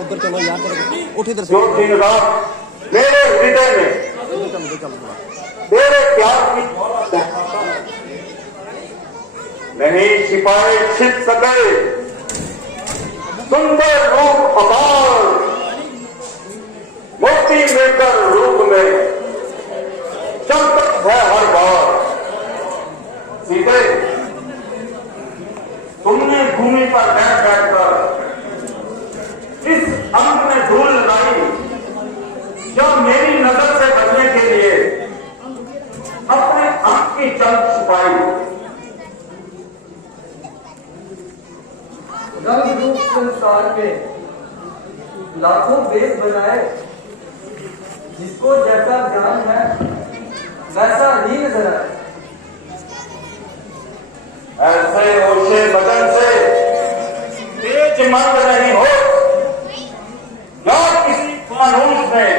उधर चलो यार, उठ इधर से। जो दिन रात मेरे हृदय में मेरे प्यार की नहीं छिपाए छिप सके सुंदर रूप अपार, मोती लेकर रूप में चमकत है हर बार। सीधे तुमने भूमि पर बैठ बैठकर इस अंक में धूल लगाई, जो मेरी नजर से बचने के लिए अपने अंक की चमक छुपाई। रंग रूप संसार में लाखों वेश बनाए, जिसको जैसा ज्ञान है वैसा ही नजर आए। ऐसे होशे बदन से तेज मंद नहीं हो, या किसी फानूस में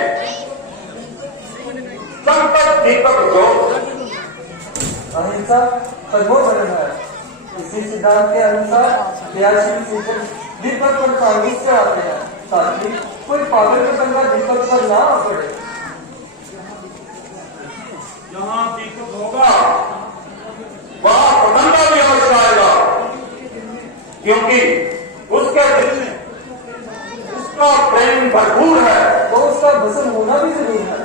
संकट दीपक जो। अहिंसा सर्वोपरि है, इसी सिद्धांत के अनुसार क्रियाशील चेतन दीपक पर फानूस से आते हैं, ताकि कोई पागल के पंगा दीपक पर ना आ पड़े। जहां दीपक होगा वहां पतंगा भी अवश्य आएगा, क्योंकि उसके दिल में उसका प्रेम भरपूर है, तो उसका भस्म होना भी जरूरी है।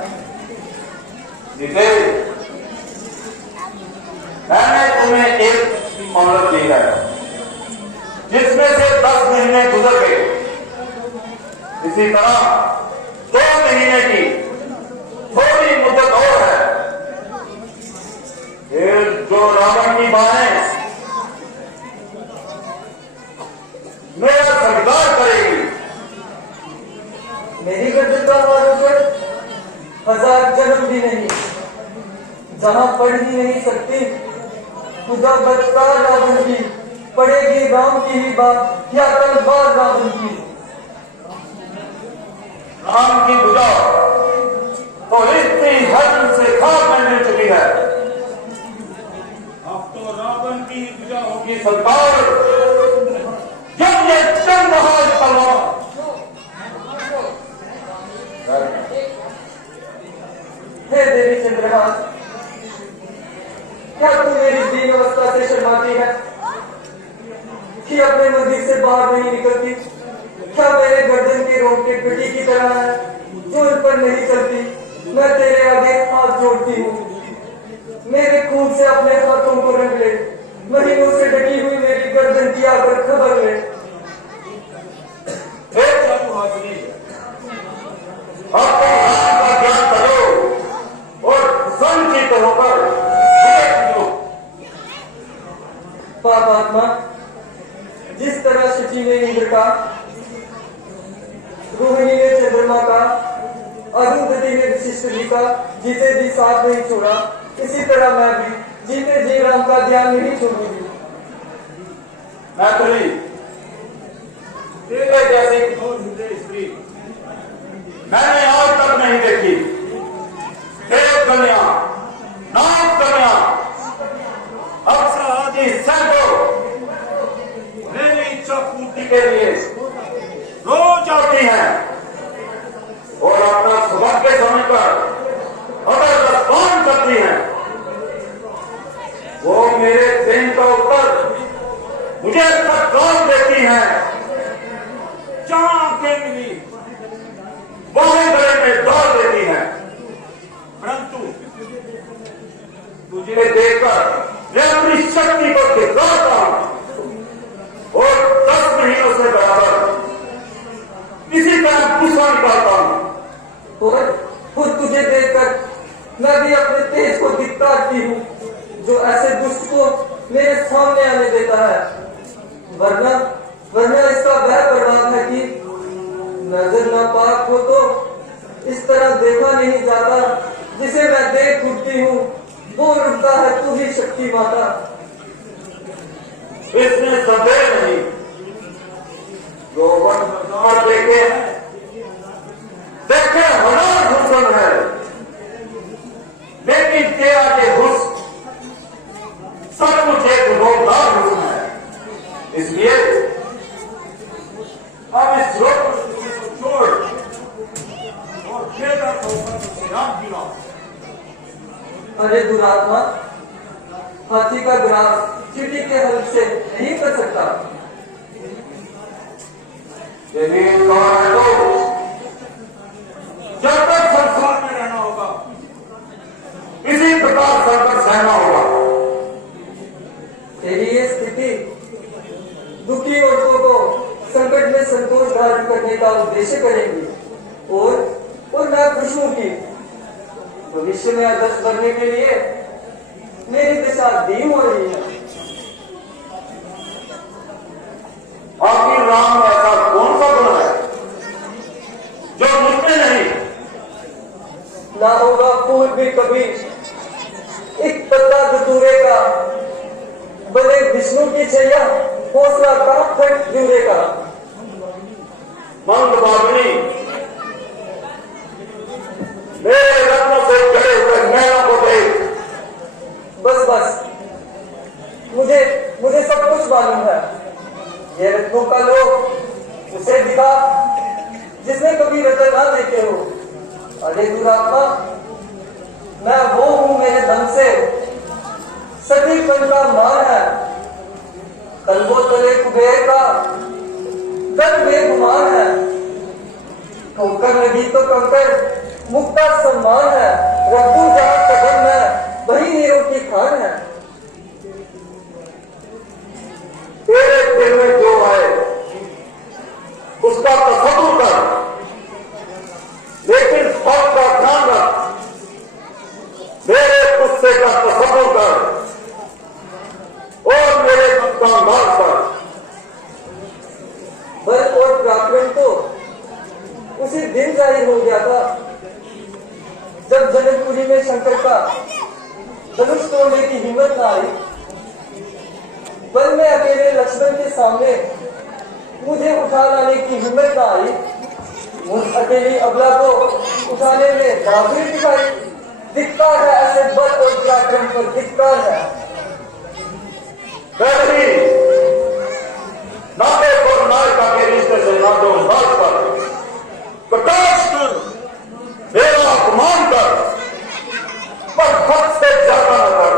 जिसे मैंने तुम्हें एक मोहलत दी है, जिसमें से 10 महीने गुजर गए। इसी तरह 2 महीने की थोड़ी मुद्दत और है, फिर जो रावण की बाहें मेरा स्वीकार करेगी। मेरी गर्दन का आरोप है 1000 जन्म भी नहीं, जहां पढ़ ही नहीं सकती खुदा बचता रावण की, पड़ेगी राम की ही बात या तलवार रावण की। राम की बुझा तो इतनी हद से खाक में मिल चुकी है, अब तो रावण की ही बुझा होगी सरकार, जब ये चंद हाल तलवार। हे देवी चंद्रहास, क्या तू मेरी दीन अवस्था से शर्माती है कि अपने मंदिर से बाहर नहीं निकलती? क्या मेरे गर्दन के रोग के पिटी की तरह है जो इन पर नहीं चलती? मैं तेरे आगे हाथ जोड़ती हूँ, मेरे खून से अपने हाथों को रंग ले, महीनों से ढकी हुई मेरी गर्दन की आकर खबर ले। ज्ञान करो और संचित होकर पापात्मा, जिस तरह शची ने इंद्र का, रोहिणी ने चंद्रमा का, अरुंधति ने वशिष्ठ जी का जीते जी साथ नहीं छोड़ा, इसी तरह मैं भी जीते जी राम का ध्यान नहीं छोड़ूंगी। मैथिली तेरे जैसी कठोर हृदय स्त्री मैंने आज तक नहीं देखी। देव कन्या, नाग कन्या, अप्सरा आदि सैकड़ों मेरी इच्छा पूर्ति के लिए रोज आती हैं और अपना सौभाग्य समय पर अगर रसपान करती हैं, वो मेरे प्रेम का उत्तर मुझे तत्काल देती हैं। जहां के मिली वहीं गले में डाल देती हैं, परंतु तुझे देखकर मैं अपनी शक्ति को दिखाता हूं और 10 महीनों से बराबर इसी तरह गुस्सा निकालता हूं। और खुद तुझे देखकर मैं भी अपने तेज को दिखाती हूँ, जो ऐसे दुष्ट को मेरे सामने आने देता है। वरना इसका वह प्रभाव है कि नजर नापाक हो तो इस तरह देखा नहीं जाता, जिसे मैं देख उठती हूँ वो रुकता है तू ही शक्ति माता। इसमें संदेह नहीं, जो वन देखे बड़ा हुस्न है, लेकिन तेरा ये हुस्न सचमुच एक रोजगार हुस्न है। इसलिए हम इस रोग दुरात्मा हाथी का ग्रास चींटी के हल से नहीं कर सकता। यदि कौन है तो जब तक संसार में रहना होगा इसी प्रकार संकट सहना होगा। तेरी ये स्थिति दुखी औरतों को संकट में संतोष धारण करने का उद्देश्य करेंगी और मैं खुश हूं कि भविष्य में आदर्श बनने के लिए मेरी दिशा दी हो रही है। आखिर राम ऐसा कौन सा गुण है जो मुझमें नहीं? ना होगा फूल भी कभी एक पत्ता धतूरे का, बने विष्णु की छैया हौसला का फट जूरे का। मंद बागनी मेरे रत्नों से जड़े हुए महलों को देख। बस बस मुझे सब कुछ मालूम है। ये रत्नों का लोग उसे दिखा जिसने कभी रतन ना देखे हो। अरे दुरात्मा, मैं वो हूं मेरे दम से सटीपन का मान है। कलबो तले कुबेर का दर्द बेगुमान है। ठोकर लगी तो कंकर मुक्ता सम्मान है। रब्बू जहां कदम है वही हीरो की खान है। तेरे दिल में जो है उसका तसव्वुर कर, लेकिन फल का ध्यान रख। मेरे गुस्से का तसव्वुर कर और मेरे दुकानदार पर। बल और पराक्रम तो उसी दिन जाहिर हो गया था जब जनकपुरी में शंकर का धनुष तोड़ने की हिम्मत ना आई। बल में अकेले लक्ष्मण के सामने मुझे उठा लाने की हिम्मत ना आई। मुझ अकेली अबला को उठाने में बहादुरी दिखाई। धिक्कार है ऐसे बल और पराक्रम पर, धिक्कार है। नाते और नायिका के रिश्ते से नातो नाच पर प्रकाश कर, मेरा अपमान कर, पर हद से ज्यादा न कर।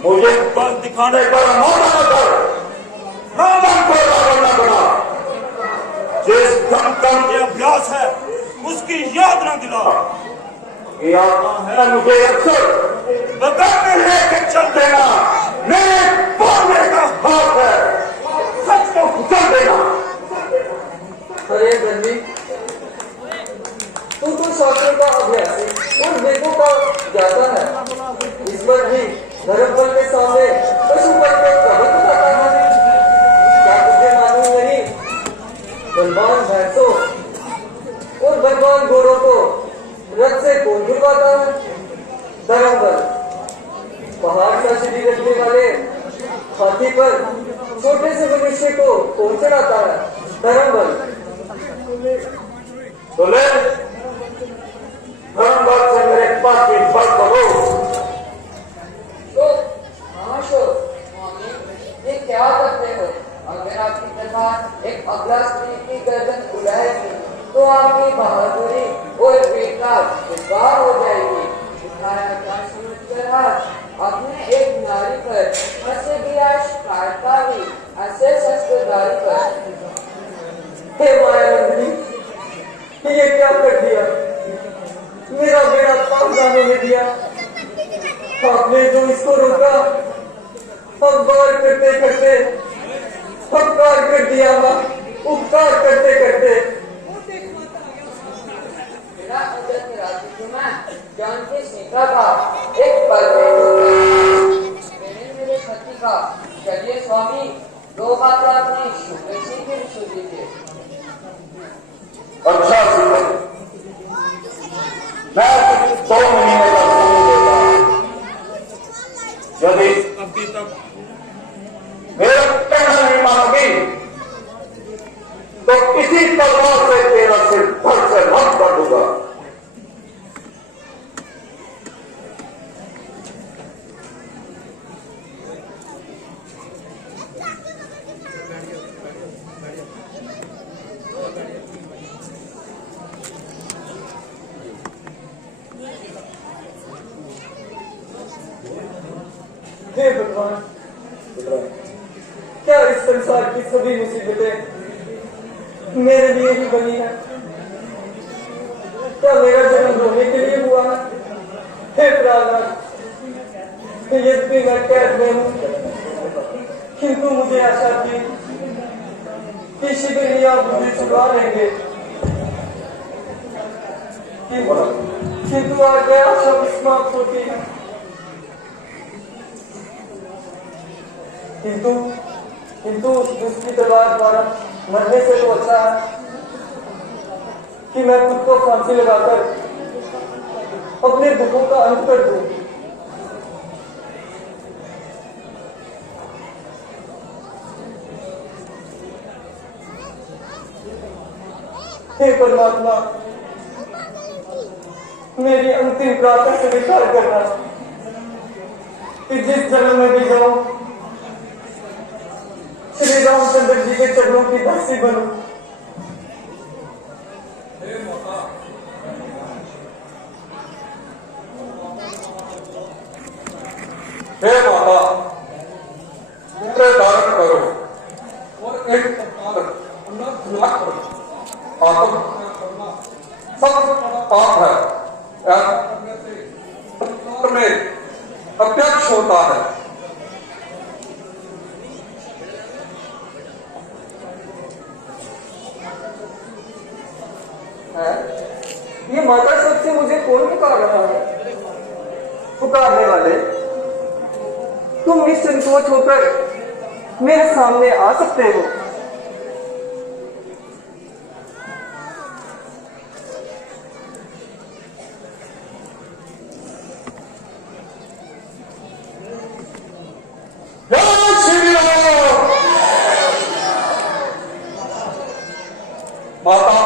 मुझे बल दिखाने का मौका न कर। रावण को रावण न बना। जिस धन का मुझे अभ्यास है उसकी याद न दिला। ये आता है मुझे अक्सर बगल में लेके चल देना। मेरे बोलने का हाथ है, सच को कुचल देना। अरे गंदी, तू तो शास्त्रों का अभ्यासी और वेदों का ज्ञाता है। इस पर भी धर्म बल के सामने पशु बल के प्रबंध करता है। क्या तुझे मालूम नहीं? बलवान भैंसों और बलवान घोड़ों को रथ से कौन छुड़वाता है? धर्म बल। पहाड़ का शरीर रखने वाले हाथी पर छोटे से मनुष्य को कौन चढ़ाता है? धर्म बल। तो ले धर्म बल से मेरे पास की बल करो। ये क्या करते हो? अगर आपकी तलवार एक अबला स्त्री की गर्दन उड़ाएगी तो आपकी बहादुरी और वीरता विस्तार हो जाएगी। उठाया क्या समझकर हाथ अपने एक नारी पर ऐसे दिया काटता भी ऐसे शस्त्रधारी पर। हे मायानंदिनी, ये क्या कर दिया? मेरा बेड़ा पाप जाने में दिया। आपने जो इसको रोका, हम बार करते करते उपकार कर दिया। उपकार करते करते मेरा अजर राजकुमार जानकी सीता का एक पल में मेरे पति का। चलिए स्वामी, दो बातें अपनी शुभेच्छा की सुन लीजिए। अच्छा सुनो, मैं कुछ 2 महीने का समय देता। यदि अभी तक मेरा कहना नहीं मानोगी तो किसी तलवार से तेरा सिर धड़ से मत कर दूंगा। हे भगवान, क्या इस संसार की सभी मुसीबतें मेरे लिए ही बनी है? क्या मेरा जन्म रोने के लिए हुआ है? हे प्राणनाथ, यद्यपि मैं कैद में हूँ, किंतु मुझे आशा थी कि शीघ्र ही आप मुझे छुड़ा लेंगे, किंतु आज आशा समाप्त होती है। किंतु उस दुष्ट की तलवार द्वारा मरने से तो अच्छा है कि मैं खुद को फांसी लगाकर अपने दुखों का अंत कर दूं। हे परमात्मा, मेरी अंतिम प्रार्थना स्वीकार करना कि जिस जन्म में भी जाऊं, श्री रामचंद्र जी के चरणों की दासी बनूं। हे माता, पुत्र धारण करो और एक सब पाप है, में अप्रत्यक्ष होता है। ये माता शब्द से मुझे कौन पुकार रहा है? पुकारने वाले, तुम निसंकोच होकर मेरे सामने आ सकते हो। माता,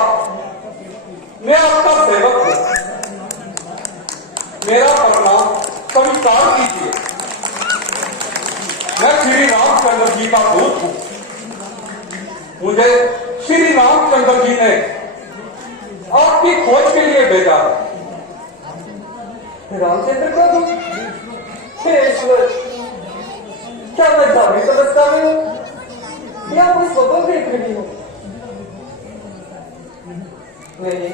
मैं आपका सेवक हूं, मेरा प्रणाम स्वीकार कीजिए। मैं श्री रामचंद्र जी का दूत हूं। मुझे श्री रामचंद्र जी ने आपकी खोज के लिए भेजा है। रामचंद्र का दूत? हे ईश्वर, क्या मैं धार्मिक अवस्था में हूं या कोई स्वप्न देख रही हूं? नहीं,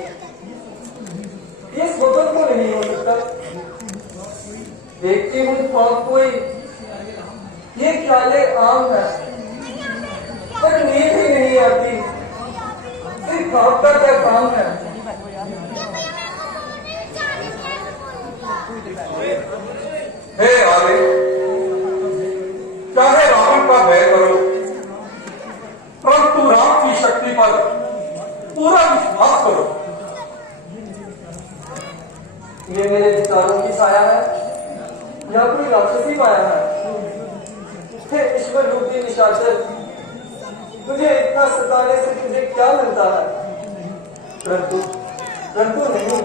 ये स्वप्न तो नहीं हो सकता। देखती हूँ कोई ये ख्याले आम है, पर नींद ही नहीं आती। सिर्फ आपका क्या काम है? हे आर्य, चाहे रावण का भय करो, परंतु राम की शक्ति पर पूरा विश्वास करो। ये मेरे विचारों की छाया है या कोई राक्षसी माया है? हे ईश्वर रूपी निशाचर, तुझे इतना सताने से तुझे क्या मिलता है? परंतु नहीं,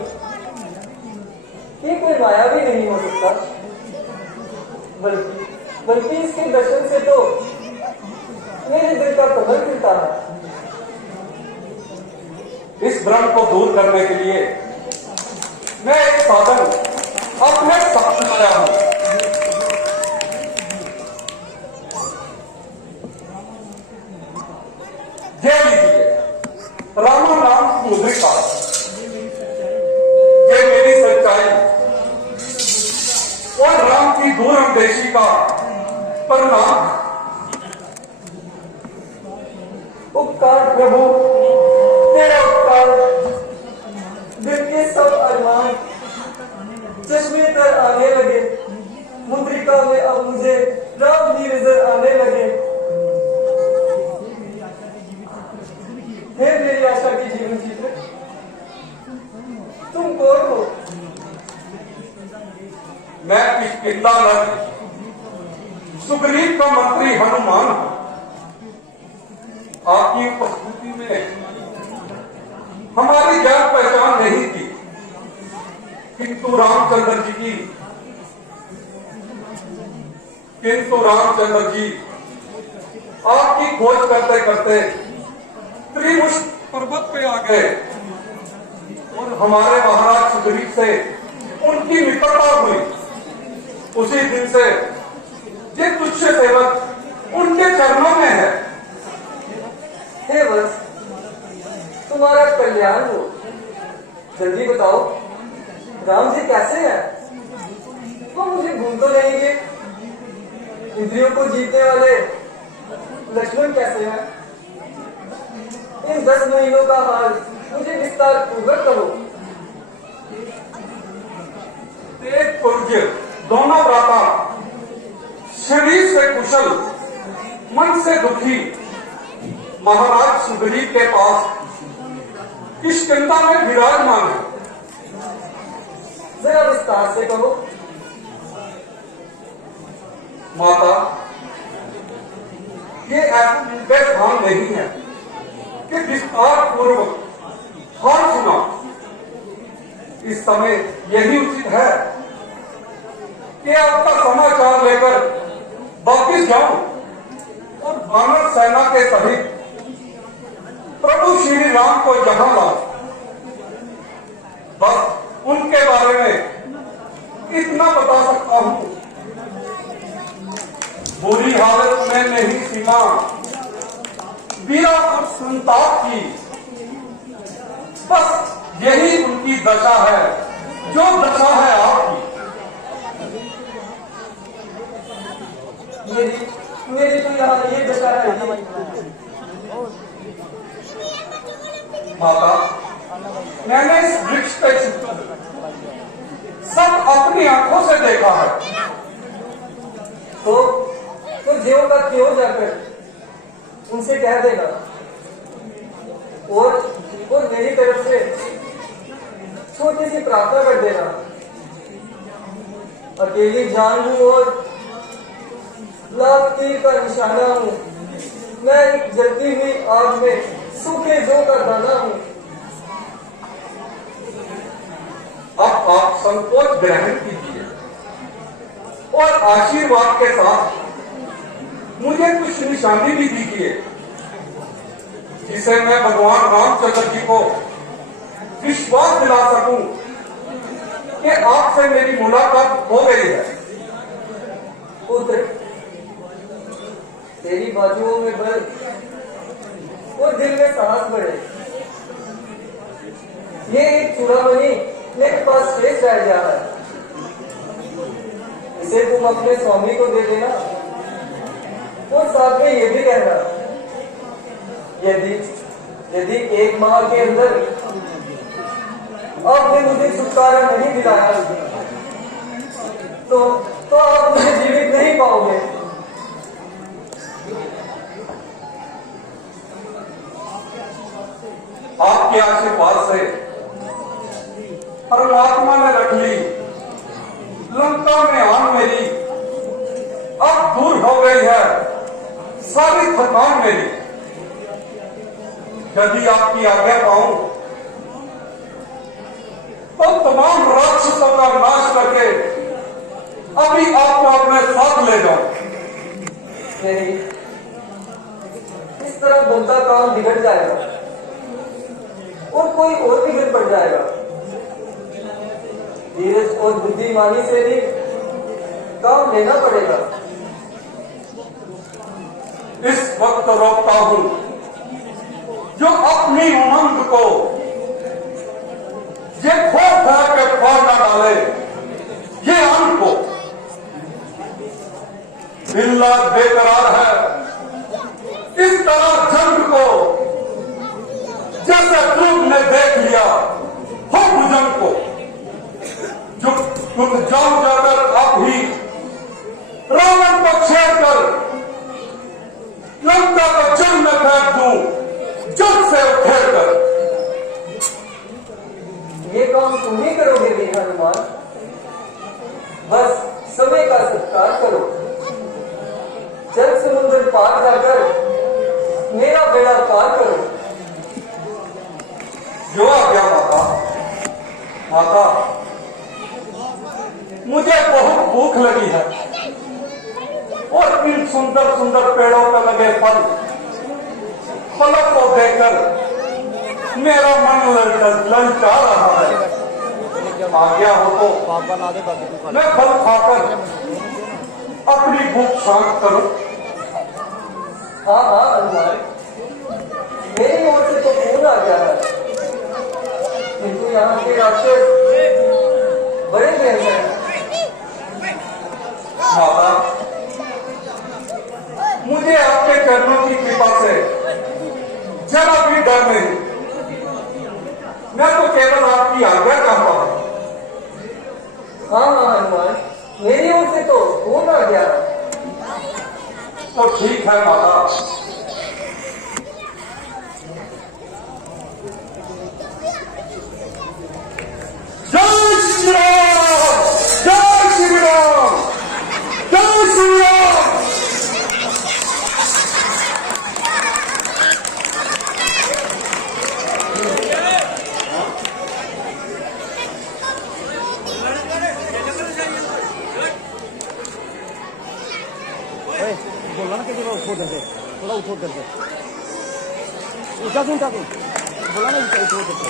ये कोई माया भी नहीं हो सकता, बल्कि इसके दर्शन से तो मेरे दिल का कमल खिलता है। इस भ्रम को दूर करने के लिए मैं एक साधन अपने साथ लाया हूं। ये लीजिए रामा नाम मुद्रिका। ये मेरी सच्चाई और राम की दूरंदेशी का परिणाम। उपकार प्रभु, तेरा उपकार। दिल के सब अरमान चश्मे तर आने लगे। मुद्रिका में अब मुझे राम ही नजर आने लगे। हे मेरी आशा की जीवन चित्र, तुम कौन हो? मैं किष्किंधा नर सुग्रीव का मंत्री हनुमान हूं। आपकी उपस्थिति में हमारी जान पहचान नहीं थी, किंतु रामचंद्र जी आपकी खोज करते करते त्रिमुष पर्वत पे आ गए और हमारे महाराज सुग्रीव से उनकी मित्रता हुई। उसी दिन से ये तुच्छ सेवक उनके चरणों में है। हे वत्स, तुम्हारा कल्याण हो। जल्दी बताओ, राम जी कैसे हैं? वो मुझे भूल तो नहीं गए? इंद्रियों को जीतने वाले लक्ष्मण कैसे हैं? इन 10 महीनों का हाल मुझे विस्तार पूर्वक कहो। तेज पूज्य दोनों भ्राता शरीर से कुशल, मन से दुखी महाराज सुग्रीव के पास किष्किंधा में विराजमान है। जरा विस्तार से कहो। माता, ये ऐसा भान नहीं है कि विस्तार पूर्वक हाल सुना। इस समय यही उचित है कि आपका समाचार लेकर वापिस जाऊं और वानर सेना के सहित प्रभु श्री राम को जहां लाऊं। बस उनके बारे में इतना बता सकता हूं, बुरी हालत में नहीं सीमा वीरा और संताप की, बस यही उनकी दशा है जो दशा है आपकी। मेरी तो यहाँ ये दशा है। माता, मैंने इस वृक्ष पे सब अपनी आंखों से देखा है। तो ज्यों का त्यों जाकर उनसे कह देना, और मेरी तरफ से छोटी सी प्रार्थना कर देना। अकेली जान हूं और लाख तीर का निशाना हूं। मैं एक जलती हुई आग में सूखे जौ का दाना हूं। अब आप संकोच ग्रहण कीजिए और आशीर्वाद के साथ मुझे कुछ निशानी भी दीजिए, जिसे मैं भगवान रामचंद्र जी को विश्वास दिला सकूं कि आपसे मेरी मुलाकात हो गई है। पुत्र, तेरी बाजुओं में बल और दिल में साहस बढ़े। ये एक चूड़ामणि मेरे पास शेष रह गया है। इसे तुम अपने स्वामी को दे देना और साथ में ये भी कहना, यदि 1 माह के अंदर आपने मुझे छुटकारा नहीं दिलाया तो आप मुझे जीवित नहीं पाओगे। आपके आशीर्वाद से परमात्मा ने रख ली लंका में आन मेरी अब दूर हो गई है सारी थकान मेरी। यदि आपकी आज्ञा पाऊं तो तमाम राक्षसों का नाश करके अभी आपको अपने साथ ले जाऊं। नहीं, इस तरह बनता काम बिगड़ जाएगा और कोई और बिगड़ पड़ जाएगा। धीरज और बुद्धिमानी से भी काम लेना पड़ेगा। इस वक्त रोकता हूं जो अपनी उमंग को ये खोद के फोड़ न डाले, ये अन्न को बिल्ला बेकरार है। इस तरह जंग को जैसे ध्रुव ने देख लिया हो भुजंग को, जो तुम जाकर आप ही रावण को छेड़कर लंका को जंग में फेंक दूं, जंग से उठेर कर। ये काम तुम ही करोगे वीर हनुमान। बस समय का सत्कार करो। जल समुद्र पार जाकर मेरा बेड़ा पार करो। जो आज्ञा माता। माता, मुझे बहुत भूख लगी है और इन सुंदर सुंदर पेड़ों पर लगे फलों को देखकर मेरा मन ललचा रहा है। आज्ञा हो तो पापा ना दे बाकी तू खा ले। मैं फल खाकर अपनी भूख शांत करो। हाँ हाँ हनुमान, मेरी ओर से तो खून आ गया है, किंतु यहाँ के राक्षस बड़े भयंकर हैं। माता, मुझे आपके चरणों की कृपा से जरा भी डर नहीं। मैं तो केवल आपकी आज्ञा चाहता हूं। हाँ हाँ हनुमान, मेरी ओर से तो खून आ गया है। तो ठीक है माता। जय श्री राम, जय श्री राम, जय श्री राम। बोला ना कि थोड़ा उठो करके, थोड़ा उठो करके, ऊंचा सुन बोला ना ऊंचा उठो करके।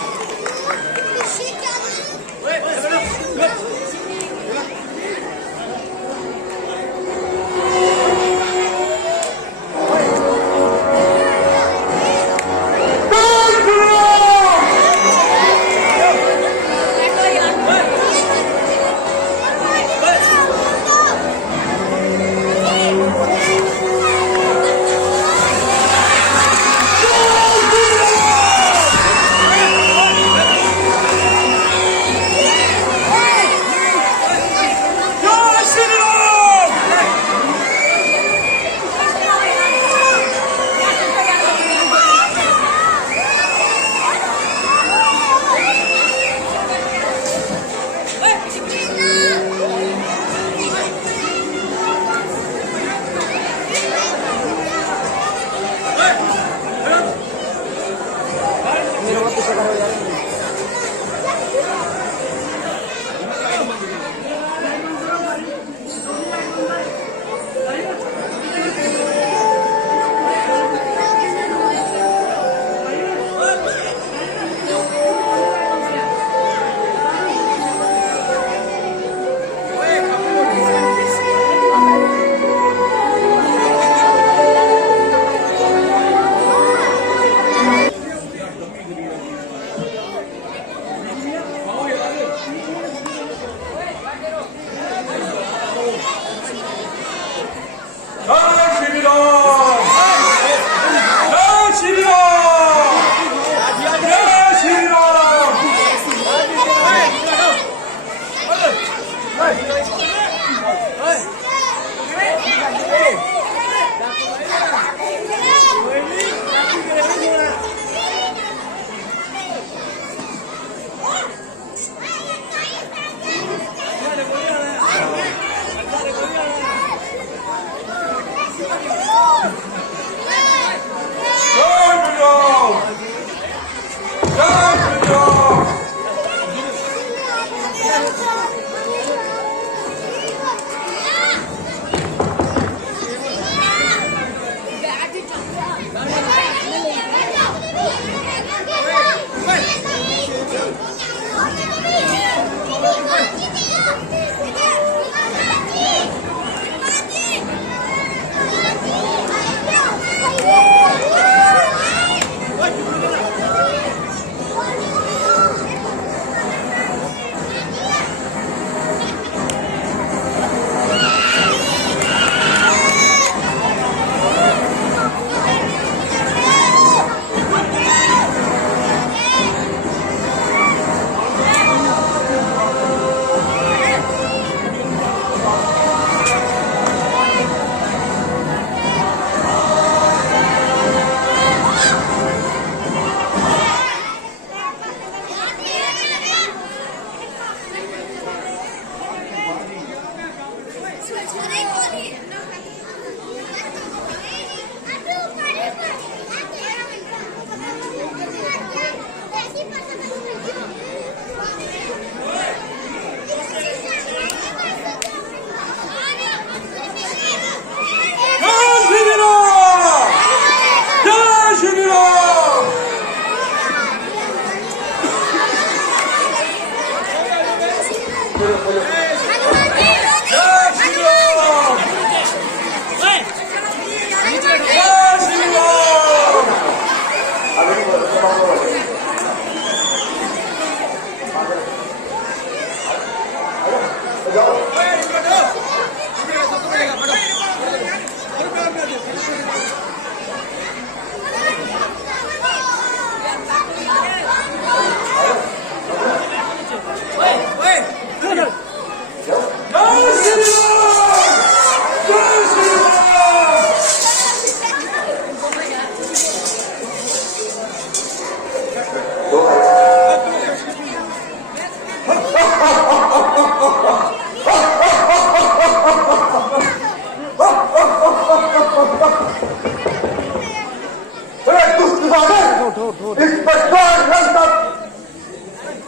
उठो इस प्रकार रास्ता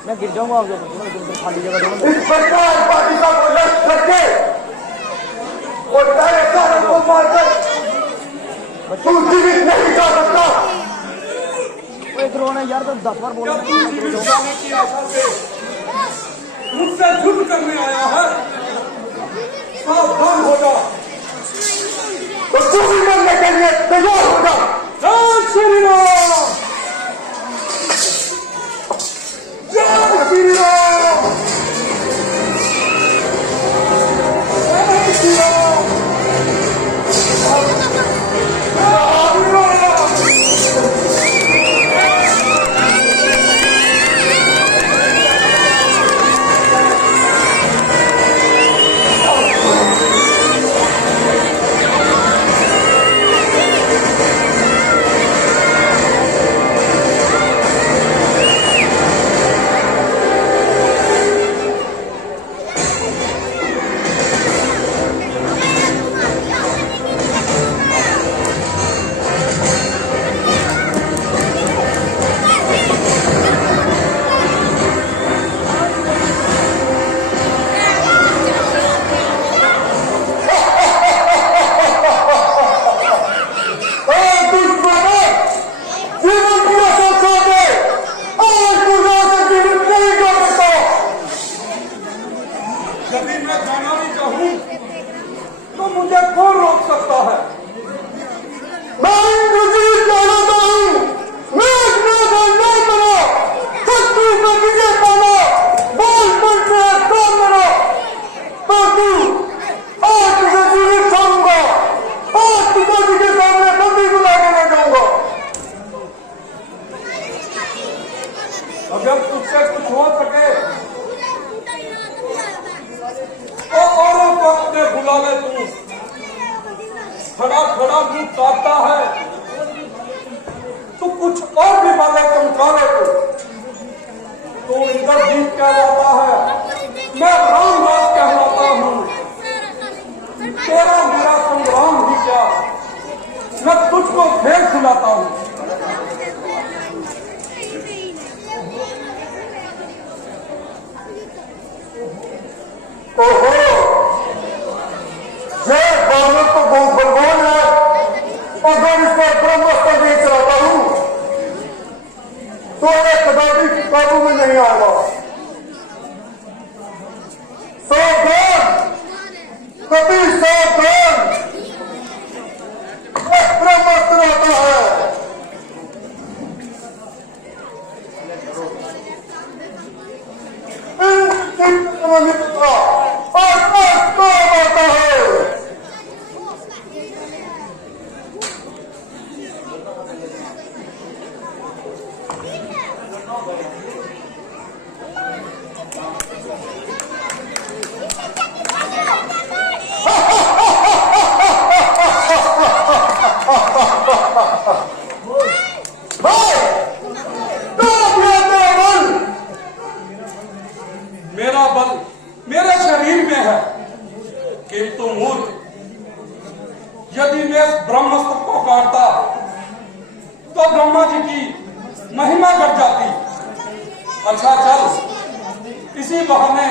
मैं गिर जाऊंगा आप लोग खाली जगह दो इस प्रकार पाकिस्तान को लक्ष्य रखे और तेरे सारे को मारकर तू जीवित नहीं जा सकता। एक रोना यार तो 10 बार बोला जब तू जीवित जाने की आशा से मुझसे युद्ध करने आया है, सावधान हो जा। तो तू भी मरने के लिए तैयार हो जा। जय श्री राम, जय श्री राम, जय श्री राम, यदि मैं जाना भी चाहूं तो मुझे कौन रोक सकता है? मैं मुझे जानता हूं, मैं अपना धंधा करो, शत्रु को विजय पाना, बोल बोल से काम करो, तो तू आज तुझे जीवित छोड़ूंगा, आज तुझे के सामने बंदी बुला के ले जाऊंगा। अगर तुझसे कुछ हो सके तो औरों को अपने बुला ले। तू खड़ा खड़ा मुंह काटता है, तू कुछ और भी बातें चमका ले। तू इंद्रजीत कहलाता है, मैं रामदास कहलाता हूँ। तेरा मेरा संग्राम ही क्या, मैं तुझको खेल खिलाता हूँ। ओहो, ये बालक तो बहुत बलवान है, अगर इसका ब्रह्मास्त्र नहीं चलाता हूं तो ये कदापि काबू में नहीं आएगा। सावधान, कभी सावधान, ब्रह्मास्त्र आता है। आता है मेरा बल मेरे शरीर में है, किंतु मूर्ख, यदि मैं इस ब्रह्मास्त्र को काटता तो ब्रह्मा जी की महिमा घट जाती। अच्छा चल, इसी बहाने